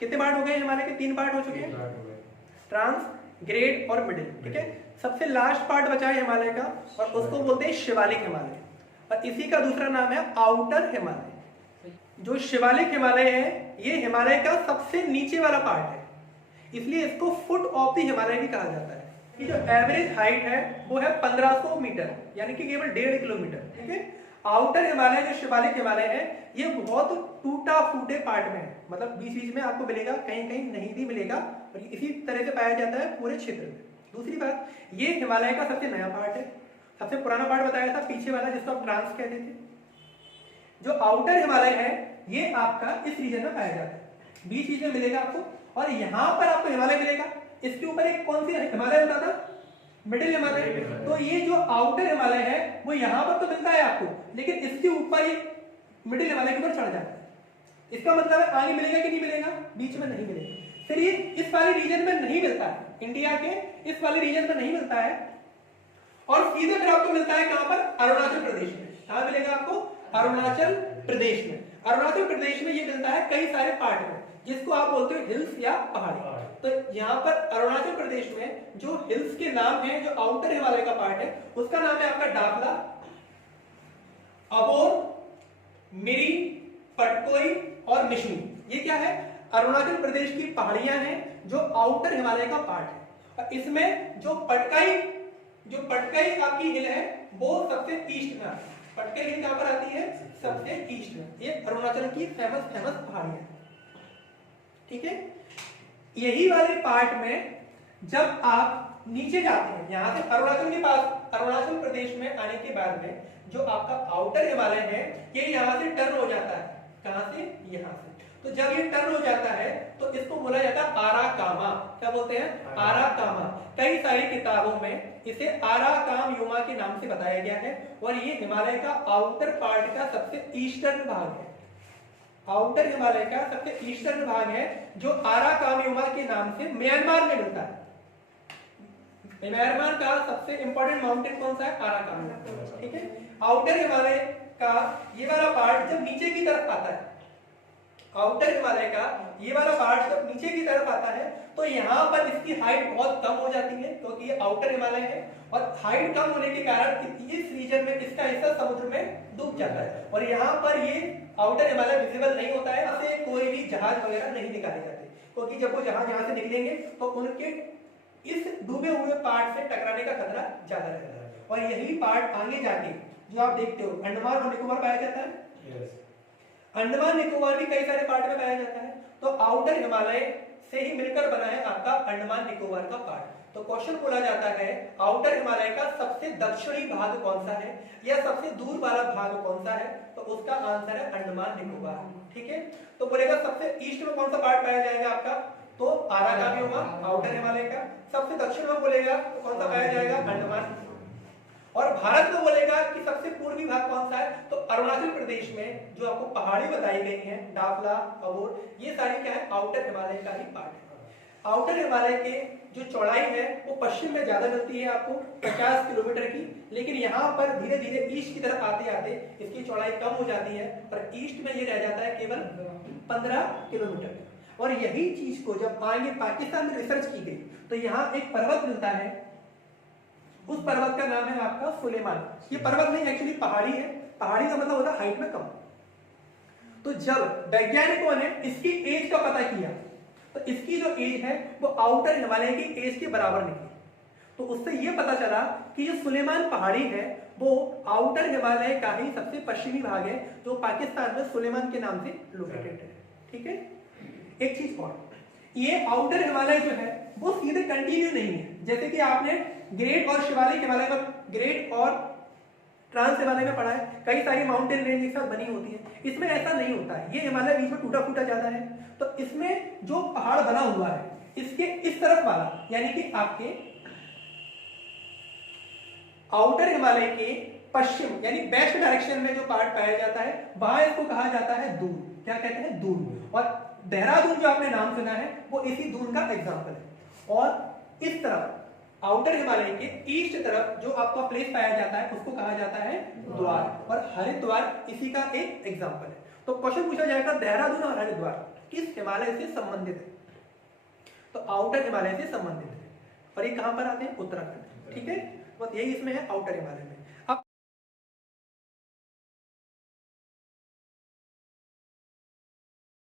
कितने पार्ट हो गए हिमालय के? 3 पार्ट हो चुके हैं, ट्रांस, ग्रेड और मिडिल। ठीक है, सबसे लास्ट पार्ट बचा है हिमालय का और उसको बोलते हैं शिवालिक हिमालय, और इसी का दूसरा नाम है आउटर हिमालय। जो शिवालिक हिमालय है ये हिमालय का सबसे नीचे वाला पार्ट है, इसलिए इसको फुट ऑफ द हिमालय भी कहा जाता है। ये जो एवरेज हाइट है वो है 1500 मीटर, यानी कि केवल 1.5 किलोमीटर। ठीक है, आउटर हिमालय जो शिवालिक हिमालय है ये बहुत टूटा फूटे पार्ट में है, मतलब बीच बीच में आपको मिलेगा, कहीं कहीं नहीं भी मिलेगा, और इसी तरह से पाया जाता है पूरे क्षेत्र में। दूसरी बात, ये हिमालय का सबसे नया पार्ट है, सबसे पुराना पार्ट बताया था पीछे वाला जिसको आप ट्रांस कहते थे। जो आउटर हिमालय है ये आपका इस रीजन में पाया जाता है, बीच बीच में मिलेगा आपको, और यहाँ पर आपको हिमालय मिलेगा। इसके ऊपर एक कौन सी हिमालय होता था? मिडिल हिमालय। तो ये जो आउटर हिमालय है वो यहाँ पर तो मिलता है आपको, लेकिन इसके ऊपर ये मिडिल हिमालय के ऊपर चढ़ जाता है। इसका मतलब है आगे मिलेगा कि नहीं मिलेगा? बीच में नहीं मिलेगा। फिर ये इस वाले रीजन में नहीं मिलता है, इंडिया के इस वाले रीजन में नहीं मिलता है, और सीधे फिर आपको मिलता है कहां पर? अरुणाचल प्रदेश में। कहां मिलेगा आपको? अरुणाचल प्रदेश में। अरुणाचल प्रदेश में ये मिलता है कई सारे पार्ट में, जिसको आप बोलते हो हिल्स या पहाड़ी। तो यहाँ पर अरुणाचल प्रदेश में जो हिल्स के नाम है, जो आउटर हिमालय का पार्ट है उसका नाम है आपका डाकला, अबोर, मिरी, पटकोई और निशमी। ये क्या है? अरुणाचल प्रदेश की पहाड़ियां हैं जो आउटर हिमालय का पार्ट है। और इसमें जो पटकाई आपकी हिल है वो सबसे ईस्ट में आती है। पटकाई हिल कहां पर आती है? सबसे ईस्ट में। ये अरुणाचल की फेमस पहाड़ियां। ठीक है, यही वाले पार्ट में जब आप नीचे जाते हैं, यहां से अरुणाचल के पास, अरुणाचल प्रदेश में आने के बाद में जो आपका आउटर हिमालय है ये यहां से टर्न हो जाता है। कहां से? यहां से। तो जब ये टर्न हो जाता है तो इसको बोला जाता है आराकामा। क्या बोलते हैं? आराकामा। कई सारी किताबों में इसे आराकाम युमा के नाम से बताया गया है, और ये हिमालय का आउटर पार्ट का सबसे ईस्टर्न भाग है। आउटर हिमालय का सबसे ईस्टर्न भाग है जो आराकामयुमा के नाम से म्यांमार में मिलता है। म्यांमार का सबसे इंपॉर्टेंट माउंटेन कौन सा है? आराकामयुमा। ठीक है, आउटर हिमालय का ये वाला पार्ट जब नीचे की तरफ आता है, आउटर हिमालय का ये वाला पार्ट जब नीचे की तरफ आता है तो यहाँ पर इसकी हाइट बहुत कम हो जाती है, क्योंकि ये आउटर हिमालय है, और हाइट कम होने के कारण इस रीजन में इसका हिस्सा समुद्र में डूब जाता है, और यहाँ पर ये आउटर हिमालय विजिबल नहीं होता है। यहाँ से कोई भी जहाज वगैरह नहीं निकाले जाते, क्योंकि जब वो जहाज यहाँ से निकलेंगे तो उनके इस डूबे हुए पार्ट से टकराने का खतरा ज्यादा रहता है। और यही पार्ट आगे जाके जो आप देखते हो अंडमान और निकोबार पाया जाता है। अंडमान निकोबार भी कई सारे पार्ट में पाया जाता है। तो आउटर हिमालय से ही मिलकर बना है आपका अंडमान निकोबार का पार्ट। तो क्वेश्चन बोला जाता है आउटर हिमालय का सबसे दक्षिणी भाग कौन सा है या सबसे दूर वाला भाग कौन सा है? तो उसका आंसर है अंडमान निकोबार। ठीक है, तो बोलेगा सबसे ईस्ट में कौन सा पार्ट पाया जाएगा आपका? तो आराकामयुमा आउटर हिमालय का। सबसे दक्षिण में बोलेगा तो कौन सा पाया जाएगा? अंडमान। और भारत में बोलेगा कि सबसे पूर्वी भाग कौन सा है? तो अरुणाचल प्रदेश में जो आपको पहाड़ी बताई गई है, डाकला, अबोर, ये सारी क्या है? आउटर हिमालय का ही पार्ट है। आउटर हिमालय के जो चौड़ाई है वो पश्चिम में ज्यादा मिलती है आपको 50 किलोमीटर की, लेकिन यहाँ पर धीरे धीरे ईस्ट की तरफ आते आते इसकी चौड़ाई कम हो जाती है, और ईस्ट में ये रह जाता है केवल 15 किलोमीटर। और यही चीज को जब आगे पाकिस्तान में रिसर्च की गई तो यहाँ एक पर्वत मिलता है, उस पर्वत का नाम है आपका सुलेमान। ये पर्वत नहीं, एक्चुअली पहाड़ी है। पहाड़ी का मतलब होता है हाइट में कम। तो जब वैज्ञानिकों ने इसकी एज का पता किया तो इसकी जो एज है वो आउटर हिमालय की एज के बराबर निकली। तो उससे ये पता चला कि जो सुलेमान पहाड़ी है वो आउटर हिमालय का ही सबसे पश्चिमी भाग है, जो पाकिस्तान में सुलेमान के नाम से लोकेटेड है। ठीक है, एक चीज और, ये आउटर हिमालय जो है वो सीधे कंटिन्यू नहीं है। जैसे कि आपने ग्रेट और शिवालिक हिमालय में, ग्रेट और ट्रांस हिमालय में पढ़ा है, कई सारी माउंटेन रेंज एक साथ बनी होती है। इसमें ऐसा नहीं होता है, ये हिमालय बीच में टूटा फूटा जाता है। तो इसमें जो पहाड़ बना हुआ है इसके इस तरफ वाला, यानी कि आपके आउटर हिमालय के पश्चिम यानी वेस्ट डायरेक्शन में जो पार्ट पाया जाता है वहां इसको कहा जाता है दून। क्या कहते हैं? दून। और देहरादून जो आपने नाम सुना है वो इसी दून का एग्जाम्पल है। और इस तरफ आउटर हिमालय के ईस्ट तरफ जो आपका प्लेस पाया जाता है उसको कहा जाता है द्वार, और हरिद्वार इसी का एक एग्जाम्पल है। तो क्वेश्चन पूछा जाएगा देहरादून और हरिद्वार किस हिमालय से संबंधित है? तो आउटर हिमालय से संबंधित है। और ये कहां पर आते हैं? उत्तराखंड। ठीक है, बस यही इसमें है आउटर हिमालय में।